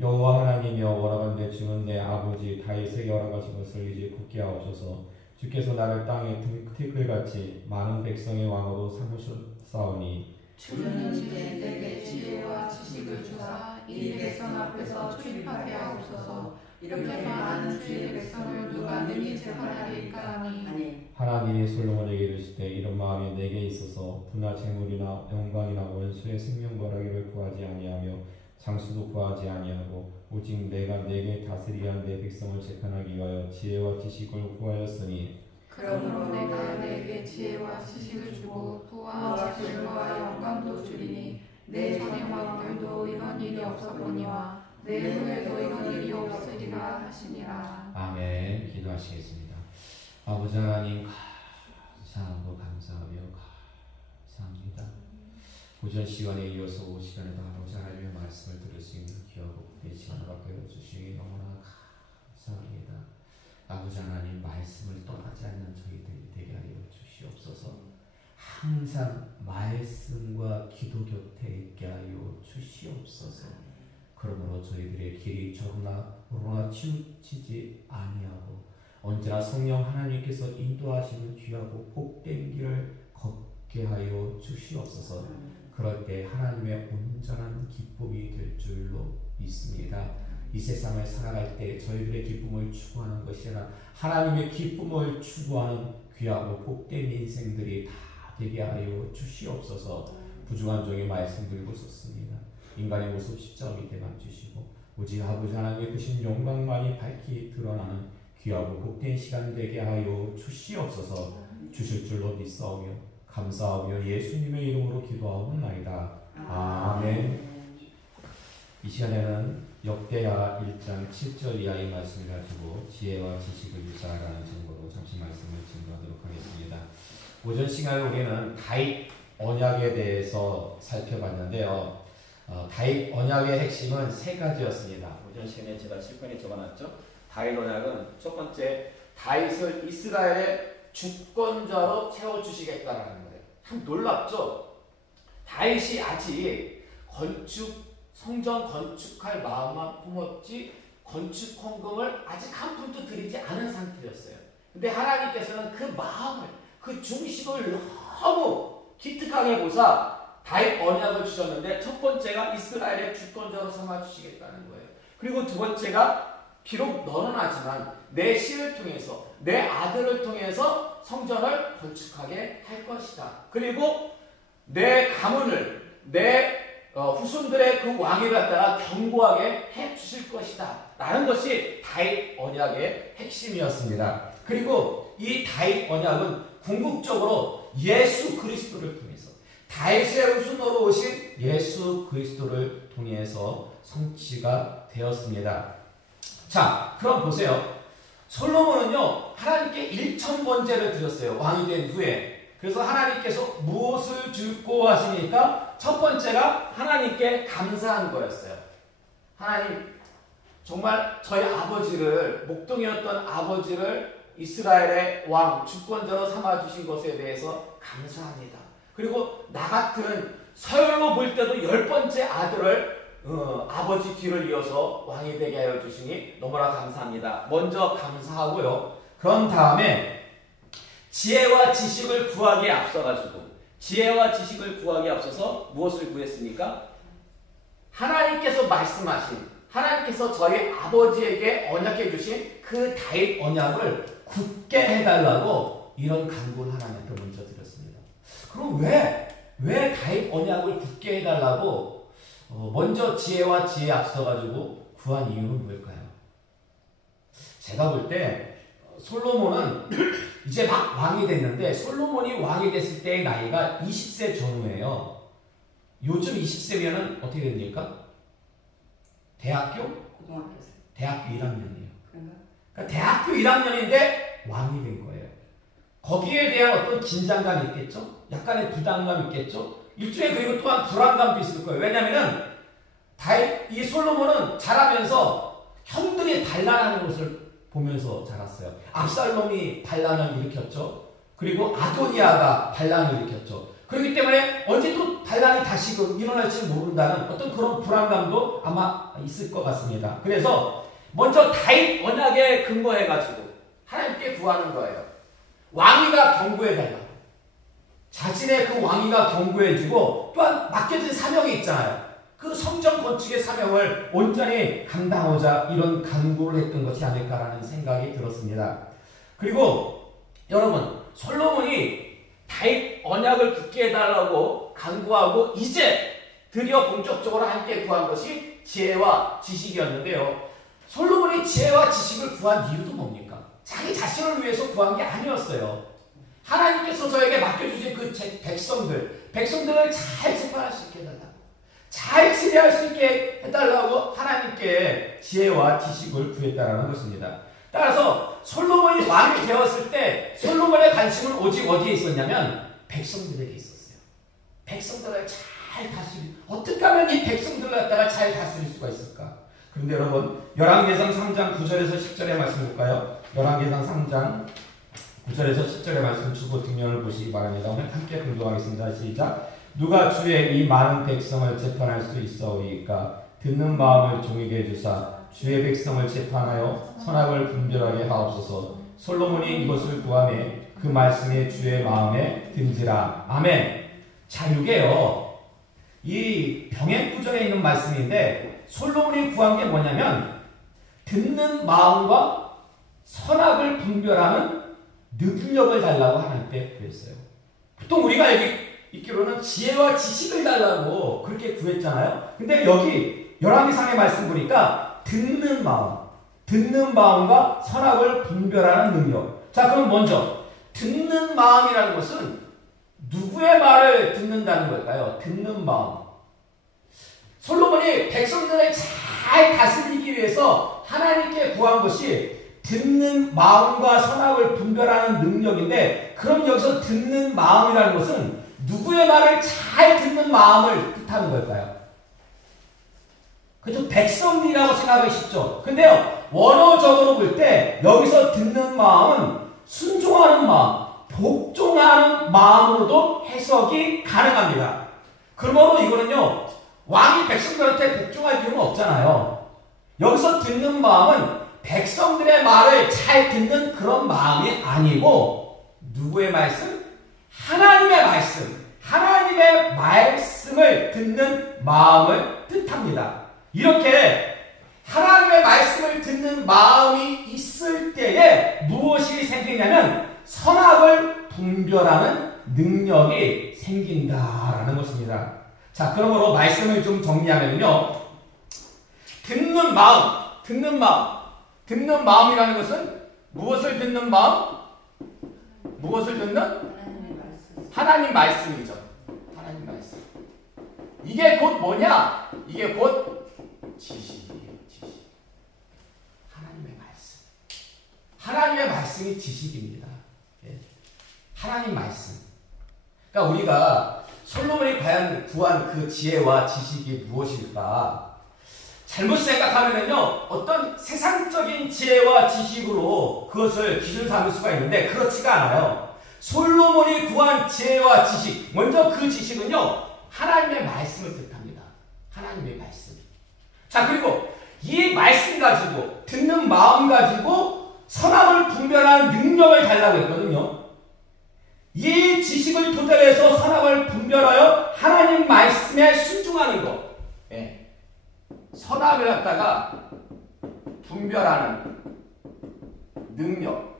여호와 하나님이여 원하건대 주는 내 아버지 다윗에게 허락하신 것을 이제 굳게 하옵소서. 주께서 나를 땅의 티끌같이 많은 백성의 왕으로 삼으셨사오니 주는 이제 내게 지혜와 지식을 주사 이 백성 앞에서 출입하게 하옵소서. 이렇게 많은 주의 백성을 누가 능히 재판하리까 하니 하나님이 솔로몬에게 이르시되 이런 마음이 내게 있어서 부나 재물이나 영광이나 원수의 생명거라기를 구하지 아니하며 장수도 구하지 아니하고 오직 내가 내게 다스리게 한 내 백성을 재판하기 위하여 지혜와 지식을 구하였으니 그러므로 내가 내게 지혜와 지식을 주고 부와 재물과 영광도 주리니 내 전의 왕들도 이런 일이 없었거니와 내 후에도 이런 일이 없으리라 하시니라. 아멘. 기도하시겠습니다. 아버지 하나님 감사하고 감사하며 감사합니다. 오전 시간에 이어서 오후 시간에도 아버지 하나님의 말씀을 들을 수 있는 귀하고 이 시간을 허락하여 주시기 너무나 감사합니다. 아버지 하나님 말씀을 떠나지 않는 저희들이 되게 하여 주시옵소서. 항상 말씀과 기도 곁에 있게 하여 주시옵소서. 그러므로 저희들의 길이 저로나 치우치지 아니하고 언제나 성령 하나님께서 인도하시는 귀하고 복된 길을 걷게 하여 주시옵소서. 그럴 때 하나님의 온전한 기쁨이 될 줄로 믿습니다. 이 세상을 살아갈 때 저희들의 기쁨을 추구하는 것이 아니라 하나님의 기쁨을 추구하는 귀하고 복된 인생들이 다 되게 하여 주시옵소서. 부족한 종의 말씀 들고 섰습니다. 인간의 모습 십자가 밑에만 주시고 오직 아버지 하나님의 크신 영광만이 밝히 드러나는 귀하고 복된 시간 되게 하여 주시옵소서. 주실 줄로 믿사오며 감사하며 예수님의 이름으로 기도하옵나이다. 아멘. 이 시간에는 역대하 1장 7절 이하의 말씀을 가지고 지혜와 지식을 유사하라는 제목으로 잠시 말씀을 증거하도록 하겠습니다. 오전 시간에 우리는 다윗 언약에 대해서 살펴봤는데요. 다윗 언약의 핵심은 세 가지였습니다. 오전 시간에 제가 칠판에 적어놨죠. 다윗 언약은 첫 번째, 다윗을 이스라엘의 주권자로 세워주시겠다라는 거예요. 참 놀랍죠? 다윗이 아직 성전 건축할 마음만 품었지 건축 헌금을 아직 한 푼도 드리지 않은 상태였어요. 근데 하나님께서는 그 마음을, 그 중심을 너무 기특하게 보사 다윗 언약을 주셨는데 첫 번째가 이스라엘의 주권자로 삼아주시겠다는 거예요. 그리고 두 번째가 비록 너는 하지만 내 씨를 통해서 내 아들을 통해서 성전을 건축하게 할 것이다. 그리고 내 가문을 내 후손들의 그 왕이 갖다가 견고하게 해 주실 것이다 라는 것이 다윗 언약의 핵심이었습니다. 그리고 이 다윗 언약은 궁극적으로 예수 그리스도를 통해서 다윗의 후손으로 오신 예수 그리스도를 통해서 성취가 되었습니다. 자, 그럼 보세요. 솔로몬은요 하나님께 1000번제를 드렸어요. 왕이 된 후에. 그래서 하나님께서 무엇을 주고 하시니까 첫 번째가 하나님께 감사한 거였어요. 하나님, 정말 저희 아버지를, 목동이었던 아버지를 이스라엘의 왕, 주권자로 삼아주신 것에 대해서 감사합니다. 그리고 나 같은 서열로 볼 때도 10번째 아들을 아버지 뒤를 이어서 왕이 되게 하여 주시니 너무나 감사합니다. 먼저 감사하고요. 그런 다음에 지혜와 지식을 구하기에 앞서가지고 지혜와 지식을 구하기에 앞서서 무엇을 구했습니까? 하나님께서 말씀하신, 하나님께서 저희 아버지에게 언약해 주신 그 다윗 언약을 굳게 해달라고 이런 간구를 하나님께 먼저 드렸습니다. 그럼 왜 다윗 언약을 굳게 해달라고 먼저 지혜와 지혜에 앞서가지고 구한 이유는 뭘까요? 제가 볼 때 솔로몬은 이제 막 왕이 됐는데 솔로몬이 왕이 됐을 때의 나이가 20세 전후예요. 요즘 20세면은 어떻게 됩니까? 대학교 1학년이에요. 그러니까 대학교 1학년인데 왕이 된 거예요. 거기에 대한 어떤 긴장감이 있겠죠? 약간의 부담감이 있겠죠? 일종의 그리고 또한 불안감도 있을 거예요. 왜냐하면 이 솔로몬은 자라면서 형들이 반란하는 것을 보면서 자랐어요. 압살롬이 반란을 일으켰죠. 그리고 아도니아가 반란을 일으켰죠. 그렇기 때문에 언제 또 반란이 다시 일어날지 모른다는 어떤 그런 불안감도 아마 있을 것 같습니다. 그래서 먼저 다윗 언약에 근거해가지고 하나님께 구하는 거예요. 왕위가 견고해달라고. 자신의 그 왕위가 견고해지고 또한 맡겨진 사명이 있잖아요. 그 성전 건축의 사명을 온전히 감당하고자 이런 간구를 했던 것이 아닐까라는 생각이 들었습니다. 그리고 여러분, 솔로몬이 다윗 언약을 굳게 해달라고 간구하고 이제 드디어 본격적으로 함께 구한 것이 지혜와 지식이었는데요. 솔로몬이 지혜와 지식을 구한 이유도 뭡니까? 자기 자신을 위해서 구한 게 아니었어요. 하나님께서 저에게 맡겨주신 그 백성들을 잘 재판할 수 있게 해달라고, 잘 치료할 수 있게 해달라고 하나님께 지혜와 지식을 구했다는 것입니다. 따라서 솔로몬이 왕이 되었을 때 솔로몬의 관심은 오직 어디에 있었냐면 백성들에게 있었어요. 백성들을 잘 다스리, 어떻게 하면 이 백성들을 갖다가 잘 다스릴 수가 있을까? 그런데 여러분, 열왕기상 3장 9절에서 10절의 말씀 볼까요? 열왕기상 3장 9절에서 10절의 말씀 주보 뒷면을 보시기 바랍니다. 오늘 함께 공부하겠습니다. 시작. 누가 주의 이 많은 백성을 재판할 수 있어오이까? 듣는 마음을 종이게 해주사 주의 백성을 재판하여 선악을 분별하게 하옵소서. 솔로몬이 이것을 구하매 그 말씀이 주의 마음에 든지라. 아멘. 자, 이게요, 이 병행구절에 있는 말씀인데 솔로몬이 구한 게 뭐냐면 듣는 마음과 선악을 분별하는 능력을 달라고 하나님께 구했어요. 보통 우리가 여기 있기로는 지혜와 지식을 달라고 그렇게 구했잖아요. 근데 여기 열왕기상의 말씀 보니까 듣는 마음과 선악을 분별하는 능력. 자, 그럼 먼저 듣는 마음이라는 것은 누구의 말을 듣는다는 걸까요? 듣는 마음. 솔로몬이 백성들을 잘 다스리기 위해서 하나님께 구한 것이 듣는 마음과 선악을 분별하는 능력인데, 그럼 여기서 듣는 마음이라는 것은 누구의 말을 잘 듣는 마음을 뜻하는 걸까요? 그렇죠? 백성이라고 생각하기 쉽죠. 근데요, 원어적으로 볼 때 여기서 듣는 마음은 순종하는 마음, 복종하는 마음으로도 해석이 가능합니다. 그러므로 이거는요, 왕이 백성들한테 복종할 이유는 없잖아요. 여기서 듣는 마음은 백성들의 말을 잘 듣는 그런 마음이 아니고 누구의 말씀? 하나님의 말씀. 하나님의 말씀을 듣는 마음을 뜻합니다. 이렇게 하나님의 말씀을 듣는 마음이 있을 때에 무엇이 생기냐면 선악을 분별하는 능력이 생긴다라는 것입니다. 자, 그러므로 말씀을 좀 정리하면요, 듣는 마음이라는 것은 무엇을 듣는 마음? 무엇을 듣는? 하나님 말씀이죠. 하나님 말씀. 이게 곧 뭐냐? 이게 곧 지식이에요. 지식. 하나님의 말씀. 하나님의 말씀이 지식입니다. 예. 하나님 말씀. 그러니까 우리가 솔로몬이 과연 구한 그 지혜와 지식이 무엇일까? 잘못 생각하면요, 어떤 세상적인 지혜와 지식으로 그것을 기준 삼을 수가 있는데 그렇지가 않아요. 솔로몬이 구한 지혜와 지식, 먼저 그 지식은요, 하나님의 말씀을 뜻합니다. 하나님의 말씀. 자, 그리고 이 말씀 가지고, 듣는 마음 가지고 선악을 분별하는 능력을 달라고 했거든요. 이 지식을 토대로 해서 선악을 분별하여 하나님 말씀에 순종하는 것. 예. 선악을 갖다가 분별하는 능력.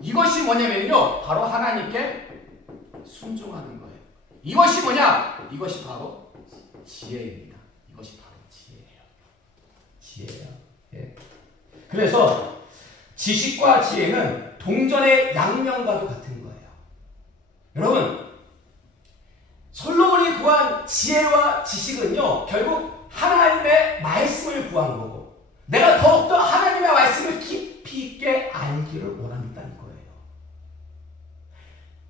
이것이 뭐냐면요, 바로 하나님께 순종하는 거예요. 이것이 뭐냐? 이것이 바로 지혜입니다. 이것이 바로 지혜예요. 예. 그래서 지식과 지혜는 동전의 양면과도 같은 거예요. 여러분, 솔로몬이 구한 지혜와 지식은요, 결국 하나님의 말씀을 구한 거고, 내가 더욱더 하나님의 말씀을 깊이 있게 알기를 원한다는 거예요.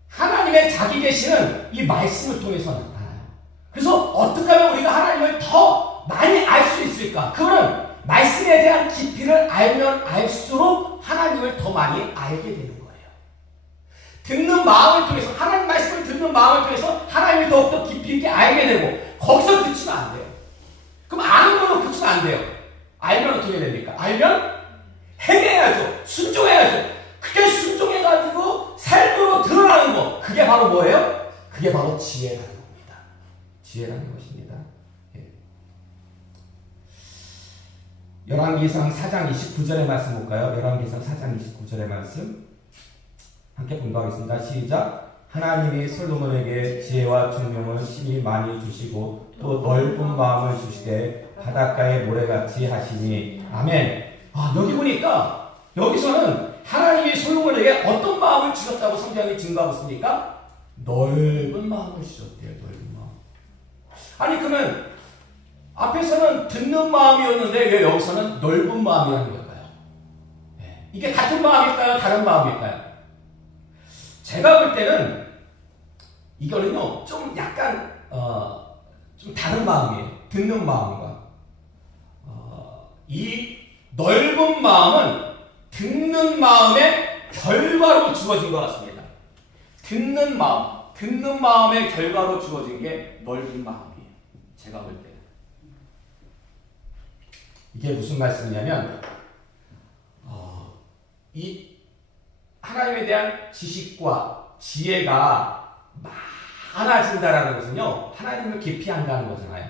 하나님의 자기 계시는 이 말씀을 통해서 나타나요. 그래서 어떻게 하면 우리가 하나님을 더 많이 알 수 있을까? 그거는 말씀에 대한 깊이를 알면 알수록 하나님을 더 많이 알게 되는 거예요. 듣는 마음을 통해서, 하나님 말씀을 듣는 마음을 통해서 하나님을 더욱더 깊이 있게 알게 되고, 거기서 그치면 안 돼요. 그럼 아는 걸로 그치면 안 돼요. 알면 어떻게 됩니까? 알면 행해야죠. 순종해야죠. 그게 순종해가지고 삶으로 드러나는 거. 그게 바로 뭐예요? 그게 바로 지혜라는 겁니다. 지혜라는 것입니다. 예. 열왕기상 4장 29절의 말씀 볼까요? 열왕기상 4장 29절의 말씀 함께 공부하겠습니다. 시작. 하나님이 솔로몬에게 지혜와 총명을 심히 많이 주시고 또 넓은 마음을 주시되 바닷가의 모래같이 하시니. 아멘. 여기 보니까 여기서는 하나님이 솔로몬에게 어떤 마음을 주셨다고 성경이 증거하고 있습니까? 넓은 마음을 주셨대요. 넓은 마음. 아니 그러면 앞에서는 듣는 마음이었는데 왜 여기서는 넓은 마음이라는 걸까요? 네. 이게 같은 마음일까요? 다른 마음일까요? 제가 볼 때는 이거는요 좀 약간 좀 다른 마음이에요. 듣는 마음과 이 넓은 마음은 듣는 마음의 결과로 주어진 것 같습니다. 듣는 마음의 결과로 주어진 게 넓은 마음이에요. 제가 볼 때. 이게 무슨 말씀이냐면, 이 하나님에 대한 지식과 지혜가 많아진다라는 것은요, 하나님을 깊이 한다는 거잖아요.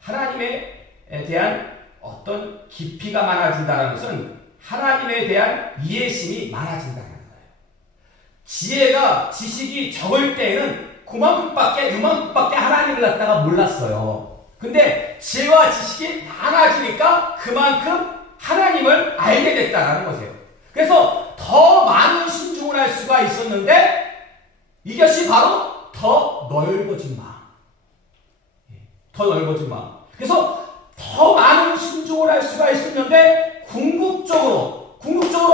하나님에 대한 어떤 깊이가 많아진다는 것은 하나님에 대한 이해심이 많아진다는 거예요. 지혜가, 지식이 적을 때에는 이만큼밖에 하나님을 갖다가 몰랐어요. 근데 지혜와 지식이 많아지니까 그만큼 하나님을 알게 됐다는 거죠. 그래서 더 많은 순종을 할 수가 있었는데 이것이 바로 더 넓어진 마음. 더 넓어진 마음. 그래서 더 많은 순종을 할 수가 있었는데 궁극적으로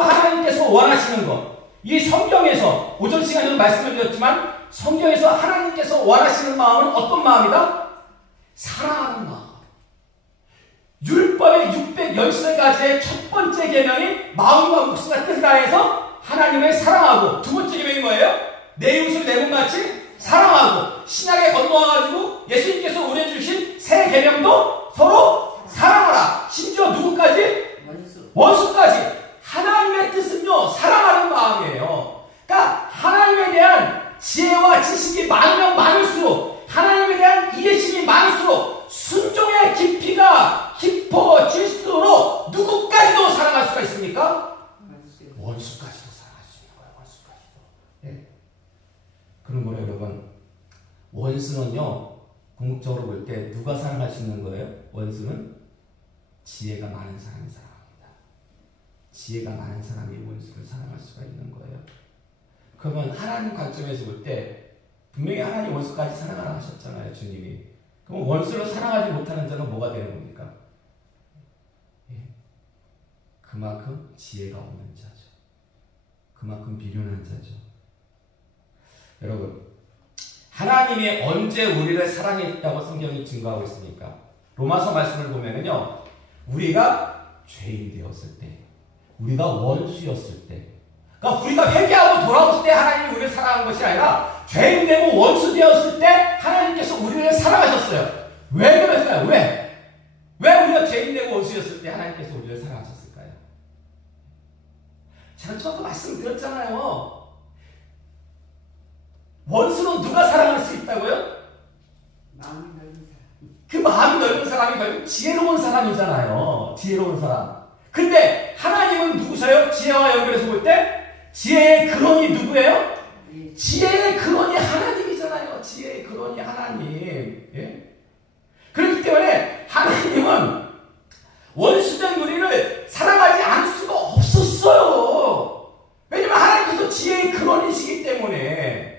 하나님께서 원하시는 것. 이 성경에서 오전 시간에도 말씀을 드렸지만 성경에서 하나님께서 원하시는 마음은 어떤 마음이다? 사랑하는 마음. 율법의 613가지의 첫 번째 계명이 마음과 목숨과 뜻을 다해서 하나님을 사랑하고, 두 번째 계명이 뭐예요? 내 이웃을 내 몸같이 사랑하고, 신약에 건너와가지고 예수님께서 우려주신 새 계명도 서로 사랑하라. 심지어 누구까지? 원수까지. 하나님의 뜻은요 사랑하는 마음이에요. 그러니까 하나님에 대한 지혜와 지식이 많으면 많을수록, 하나님에 대한 이해심이 많을수록 순종의 깊이가 깊어질수록 누구까지도 사랑할 수가 있습니까? 원수까지도 사랑할 수 있는 거예요. 원수까지도. 네. 그런 거예요, 여러분. 원수는요 궁극적으로 볼 때 누가 사랑할 수 있는 거예요? 원수는 지혜가 많은 사람이 사랑합니다. 지혜가 많은 사람이 원수를 사랑할 수가 있는 거예요. 그러면 하나님 관점에서 볼 때 분명히 하나님 원수까지 사랑하라 하셨잖아요, 주님이. 그럼 원수를 사랑하지 못하는 자는 뭐가 되는 겁니까? 그만큼 지혜가 없는 자죠. 그만큼 비련한 자죠. 여러분, 하나님이 언제 우리를 사랑했다고 성경이 증거하고 있습니까? 로마서 말씀을 보면은요, 우리가 죄인 되었을 때, 우리가 원수였을 때, 그러니까 우리가 회개하고 돌아왔을 때 하나님이 우리를 사랑한 것이 아니라 죄인 되고 원수 되었을 때 하나님께서 우리를 사랑하셨어요. 왜 그랬을까요? 왜 우리가 죄인 되고 원수였을 때 하나님께서 우리를 사랑하셨을까요? 제가 처음 말씀드렸잖아요. 원수는 누가 사랑할 수 있다고요? 마음이 넓은 사람. 그 마음이 넓은 사람이 결국 지혜로운 사람이잖아요. 지혜로운 사람. 근데 하나님은 누구세요? 지혜와 연결해서 볼 때 지혜의 근원이 누구예요? 지혜의 근원이 하나님이잖아요. 지혜의 근원이 하나님. 예? 그렇기 때문에 하나님은 원수된 우리를 사랑하지 않을 수가 없었어요. 왜냐면 하나님께서 지혜의 근원이시기 때문에.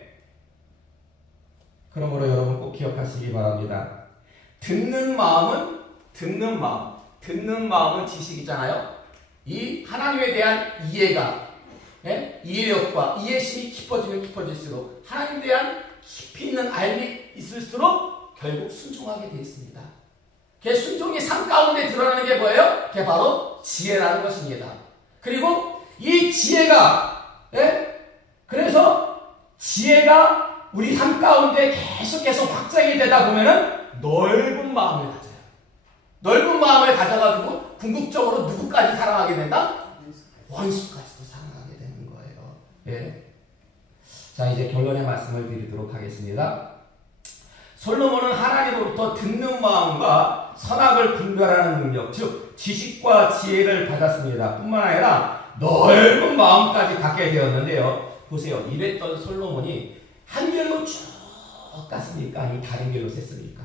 그러므로 여러분 꼭 기억하시기 바랍니다. 듣는 마음은 지식이잖아요. 이 하나님에 대한 이해가, 이해력과 이해심이 깊어지면 깊어질수록 하나님에 대한 깊이 있는 알미 있을수록 결국 순종하게 되어 있습니다. 그 순종이 삶 가운데 드러나는 게 뭐예요? 그게 바로 지혜라는 것입니다. 그리고 이 지혜가, 그래서 지혜가 우리 삶 가운데 계속해서 확장이 되다 보면은 넓은 마음을 가져요. 넓은 마음을 가져가지고 궁극적으로 누구까지 사랑하게 된다? 원수까지도 사랑하게 되는 거예요. 예. 자, 이제 결론의 말씀을 드리도록 하겠습니다. 솔로몬은 하나님으로부터 듣는 마음과 선악을 분별하는 능력, 즉 지식과 지혜를 받았습니다. 뿐만 아니라 넓은 마음까지 갖게 되었는데요. 보세요. 이랬던 솔로몬이 한 길로 쭉 갔습니까? 아니면 다른 길로 샜습니까?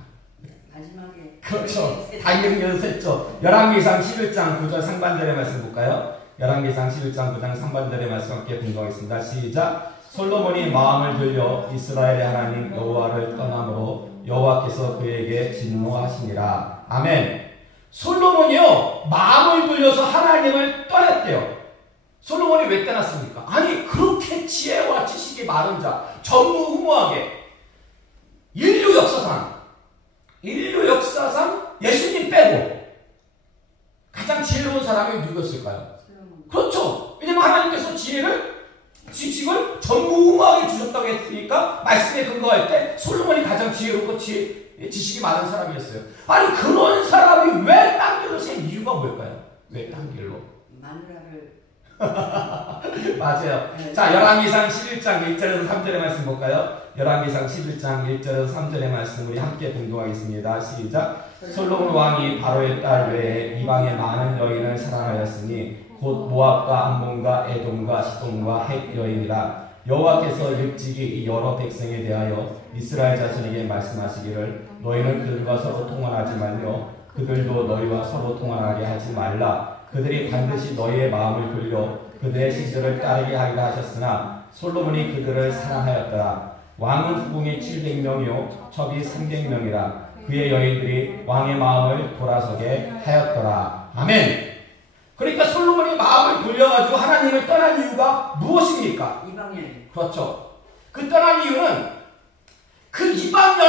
마지막에 그렇죠. 다른 길로 샜죠. 열왕기상 11장 9절 상반절의 말씀 볼까요? 열왕기상 11장 9장 상반절의 말씀 함께 분석하겠습니다. 시작. 솔로몬이 마음을 들여 이스라엘의 하나님 여호와를 떠남으로 여호와께서 그에게 진노하시니라. 아멘. 솔로몬이요 마음을 돌려서 하나님을 떠났대요. 솔로몬이 왜 떠났습니까? 아니 그렇게 지혜와 지식이 많은 자, 전무후무하게 인류 역사상 예수님 빼고 가장 지혜로운 사람이 누구였을까요? 그렇죠. 왜냐면 하나님께서 지식을 전무후무하게 주셨다고 했으니까 말씀에 근거할 때 솔로몬이 가장 지혜롭고 지식이 많은 사람이었어요. 아니 그런 사람이 왜 딴 길로 샌 이유가 뭘까요? 왜 딴 길로? 마누라를 맞아요. 자, 열왕기상 11장 1절에서 3절의 말씀 볼까요? 열왕기상 11장 1절에서 3절의 말씀 우리 함께 공독하겠습니다. 시작. 솔로몬 왕이 바로의 딸 외에 이방의 많은 여인을 사랑하였으니 곧 모압과 암몬과 에돔과 시돈과 헷 여인이라. 여호와께서 일찍이 이 여러 백성에 대하여 이스라엘 자손에게 말씀하시기를 너희는 그들과 서로 통혼하지 말며 그들도 너희와 서로 통혼하게 하지 말라. 그들이 반드시 너희의 마음을 돌려 그들의 신들을 따르게 하리라 하셨으나 솔로몬이 그들을 사랑하였더라. 왕은 후궁이 700명이요 첩이 300명이라. 그의 여인들이 왕의 마음을 돌아서게 하였더라. 아멘. 그러니까 솔로몬이 마음을 돌려가지고 하나님을 떠난 이유가 무엇입니까? 이방 여인. 그렇죠. 그 떠난 이유는 그 이방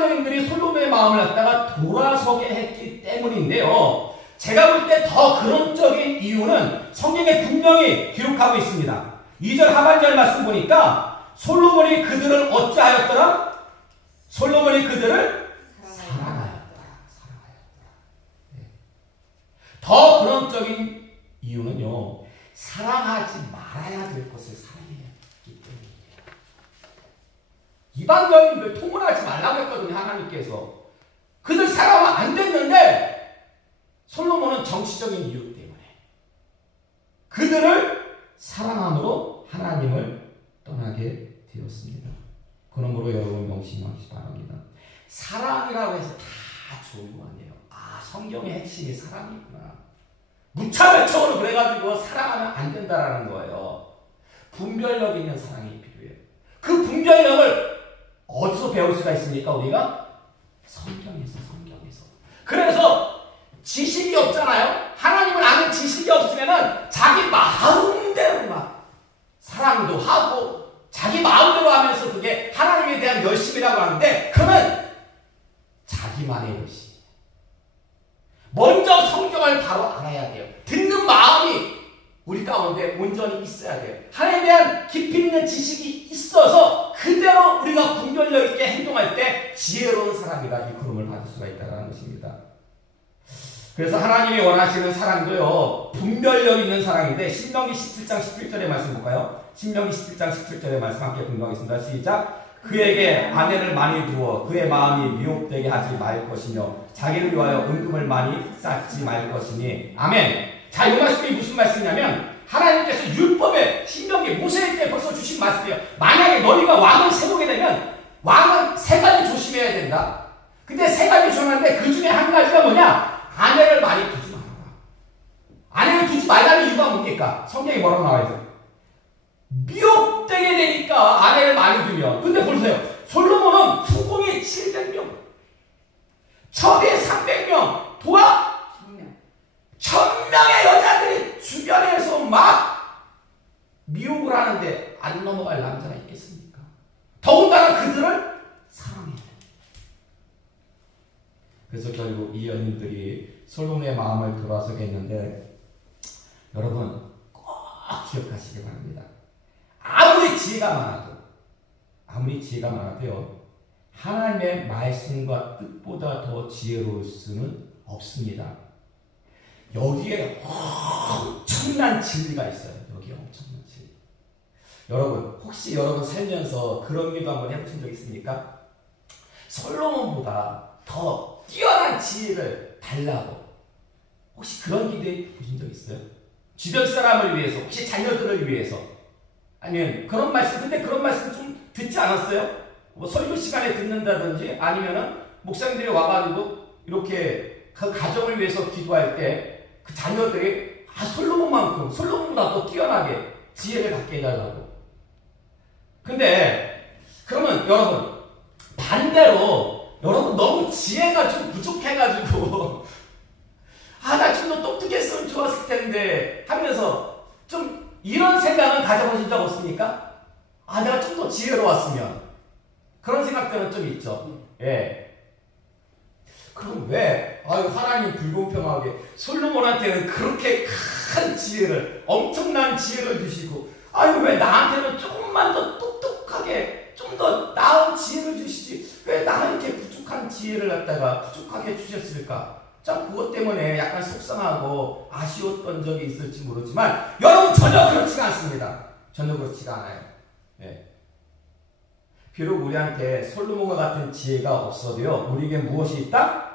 여인들이 솔로몬의 마음을 갖다가 돌아서게 했기 때문인데요. 제가 볼 때 더 근원적인 이유는 성경에 분명히 기록하고 있습니다. 2절 하반절 말씀 보니까 솔로몬이 그들을 어찌하였더라? 솔로몬이 그들을 사랑하였더라. 네. 더 근원적인 이유는요. 사랑하지 말아야 될 것을 사랑했기 때문이에요. 이방 여인들 통혼하지 말라고 했거든요. 하나님께서. 그들 사랑하면 안 됐는데 솔로몬은 정치적인 이유 때문에 그들을 사랑함으로 하나님을 떠나게 되었습니다. 그러므로 여러분 명심하시기 바랍니다. 사랑이라고 해서 다 좋은 거 아니에요. 아, 성경의 핵심이 사랑이구나. 무차별적으로 그래가지고 사랑하면 안 된다라는 거예요. 분별력 있는 사랑이 필요해요. 그 분별력을 어디서 배울 수가 있습니까? 우리가 성경에서. 그래서 지식이 없잖아요. 하나님을 아는 지식이 없으면은 자기 마음대로 막 사랑도 하고 자기 마음대로 하면서 그게 하나님에 대한 열심이라고 하는데 그는 자기만의 열심. 먼저 성경을 바로 알아야 돼요. 듣는 마음이 우리 가운데 온전히 있어야 돼요. 하나님에 대한 깊이 있는 지식이 있어서 그대로 우리가 분별력 있게 행동할 때 지혜로운 사람이라 일컬음을 받을 수가 있다는 것입니다. 그래서 하나님이 원하시는 사랑도요, 분별력 있는 사랑인데, 신명기 17장 17절의 말씀 볼까요? 신명기 17장 17절의 말씀 함께 공부하겠습니다. 시작. 그에게 아내를 많이 두어 그의 마음이 미혹되게 하지 말 것이며 자기를 위하여 은금을 많이 쌓지 말 것이니. 아멘. 자, 이 말씀이 무슨 말씀이냐면 하나님께서 율법에 신명기 모세 때 벌써 주신 말씀이에요. 만약에 너희가 왕을 세우게 되면 왕은 세 가지 조심해야 된다. 근데 세 가지 조심하는데 그 중에 한 가지가 뭐냐? 아내를 많이 두지 말아라. 아내를 두지 말라는 이유가 뭡니까? 성경에 뭐라고 나와 있어요? 미혹되게 되니까 아내를 많이 두면. 근데 보세요. 솔로몬은 후궁이 700명, 첩이 300명, 도와 1000명의 여자들이 주변에서 막 미혹을 하는데 안 넘어갈 남자가 있겠습니까? 더군다나 그들을 사랑해야 돼. 그래서 결국 이 연인들이 솔로몬의 마음을 돌아서게 했는데, 여러분 꼭 기억하시기 바랍니다. 아무리 지혜가 많아도요, 하나님의 말씀과 뜻보다 더 지혜로울 수는 없습니다. 여기에 엄청난 진리가 있어요. 여기에 엄청난 진리. 여러분, 혹시 여러분 살면서 그런 기도 한번 해보신 적 있습니까? 솔로몬보다 더 뛰어난 지혜를 달라고. 혹시 그런 기도해 보신 적 있어요? 주변 사람을 위해서, 혹시 자녀들을 위해서. 아니면 그런 말씀, 근데 그런 말씀 좀 듣지 않았어요? 뭐 설교 시간에 듣는다든지 아니면은 목사님들이 와가지고 이렇게 그 가정을 위해서 기도할 때 그 자녀들이 솔로몬보다 더 뛰어나게 지혜를 갖게 해달라고. 근데 그러면 여러분 반대로 여러분 너무 지혜가 좀 부족해가지고 나 좀 더 똑똑했으면 좋았을 텐데 하면서 좀 이런 생각은 가져보신 적 없습니까? 내가 좀 더 지혜로웠으면. 그런 생각들은 좀 있죠. 예. 그럼 왜 하나님 불공평하게 솔로몬한테는 그렇게 큰 지혜를, 엄청난 지혜를 주시고 왜 나한테는 조금만 더 똑똑하게 좀 더 나은 지혜를 주시지 왜 나는 이렇게 부족한 지혜를 갖다가 부족하게 주셨을까? 참 그것 때문에 약간 속상하고 아쉬웠던 적이 있을지 모르지만 여러분 전혀 그렇지가 않습니다. 전혀 그렇지가 않아요. 예. 비록 우리한테 솔로몬과 같은 지혜가 없어도요, 우리에게 무엇이 있다?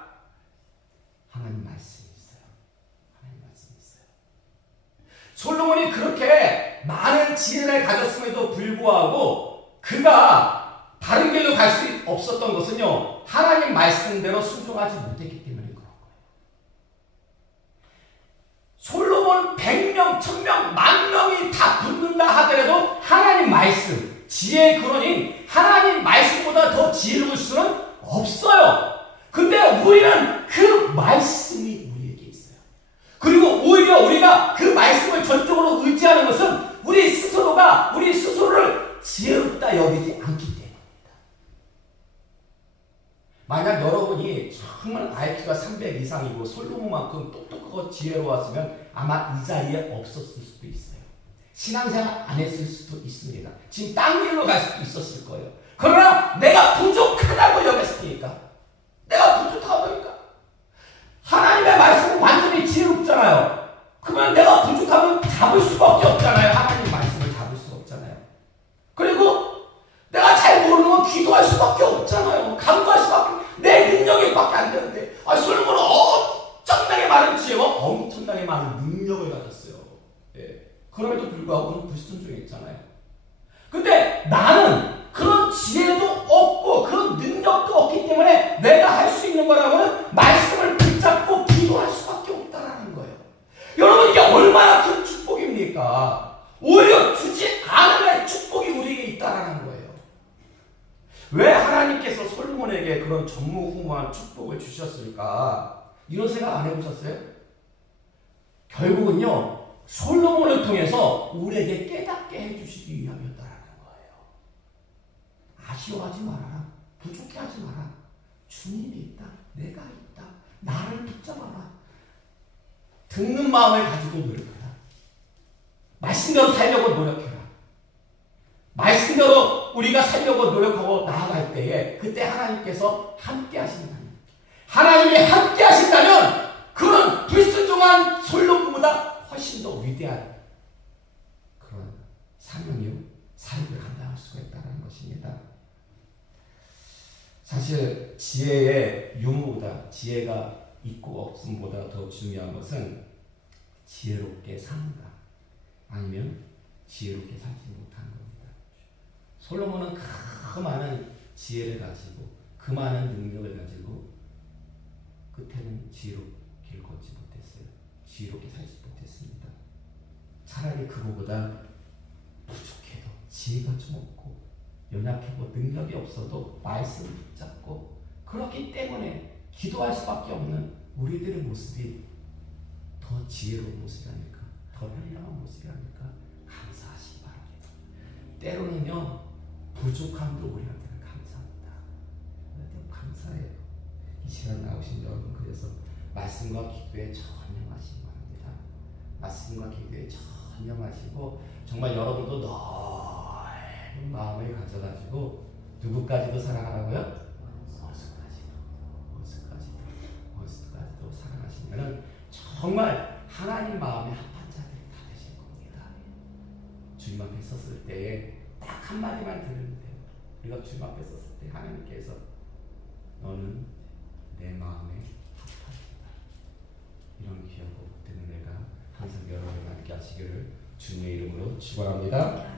하나님 말씀이 있어요. 하나님 말씀이 있어요. 솔로몬이 그렇게 많은 지혜를 가졌음에도 불구하고 그가 다른 길로 갈 수 없었던 것은요, 하나님 말씀대로 순종하지 못했기 때문에 그런 거예요. 솔로몬 100명, 1000명, 10,000명이 다 붙는다 하더라도 하나님 말씀, 지혜의 근원인 하나님 말씀보다 더 지혜로울 수는 없어요. 근데 우리는 그 말씀이 우리에게 있어요. 그리고 오히려 우리가 그 말씀을 전적으로 의지하는 것은 우리 스스로를 지혜롭다 여기지 않기 때문입니다. 만약 여러분이 정말 IQ가 300 이상이고 솔로몬만큼 똑똑하고 지혜로웠으면 아마 이 자리에 없었을 수도 있어요. 신앙생활 안 했을 수도 있습니다. 지금 딴 길로 갈 수도 있었을 거예요. 그러나 내가 부족하다고 여겼으니까, 내가 부족하다니까 하나님의 말씀은 완전히 지혜롭잖아요. 그러면 내가 부족하면 잡을 수밖에 없잖아요. 하나님 말씀을 잡을 수 없잖아요. 그리고 내가 잘 모르는 건 기도할 수밖에 없잖아요. 간구할 수밖에, 내 능력이 밖에 안 되는데 솔로몬은 엄청나게 많은 지혜와 엄청나게 많은 능력을 가졌어요. 예. 그럼에도 불구하고 불순종했잖아요. 근데 나는 그런 지혜도 없고 그런 능력도 없기 때문에 내가 할 수 있는 거라고는 말씀을 붙잡고 기도할 수밖에 없다라는 거예요. 여러분 이게 얼마나 큰 축복입니까? 오히려 주지 않으면 축복이 우리에게 있다라는 거예요. 왜 하나님께서 솔로몬에게 그런 전무후무한 축복을 주셨을까? 이런 생각 안 해보셨어요? 결국은요, 솔로몬을 통해서 우리에게 깨닫게 해주시기 위함이었다라는 거예요. 아쉬워하지 말아라. 부족해하지 마라. 주님이 있다. 내가 있다. 나를 붙잡아라. 듣는 마음을 가지고 노력해라. 말씀대로 살려고 노력해라. 말씀대로 우리가 살려고 노력하고 나아갈 때에 그때 하나님께서 함께 하신다면, 하나님이 함께 하신다면 그런 불순종한 솔로몬보다 훨씬 더 위대한 그런 사명이요, 사역을 감당할 수가 있다는 것입니다. 사실 지혜의 유무보다, 지혜가 있고 없음보다 더 중요한 것은 지혜롭게 사는가 아니면 지혜롭게 살지 못하는 겁니다. 솔로몬은 그 많은 지혜를 가지고 그 많은 능력을 가지고 끝에는 지혜롭게 걷지 못했어요. 지혜롭게 살지 못했습니다. 차라리 그거보다 부족해도, 지혜가 좀 없고 연약하고 능력이 없어도 말씀을 붙잡고 그렇기 때문에 기도할 수밖에 없는 우리들의 모습이 더 지혜로운 모습이 아닐까, 더 현명한 모습이 아닐까 감사하시기 바랍니다. 때로는요, 부족함도 우리한테는 감사합니다. 감사해요. 이 시간 나오신 여러분, 그래서 말씀과 기도에 전념하시기 바랍니다. 말씀과 기도에 전념하시고 정말 여러분도 넓은 마음을 가져가지고 누구까지도 사랑하라고요? 어스까지도 사랑하시면은 정말 하나님 마음에 합한 자들이 다 되실 겁니다. 주님 앞에 섰을 때에 딱 한마디만 들으면 돼요. 우리가 주님 앞에 섰을 때 하나님께서 너는 내 마음에 합하다. 이런 귀하고 복된 은혜가 항상 여러분에게 함께 하시기를 주님의 이름으로 축원합니다.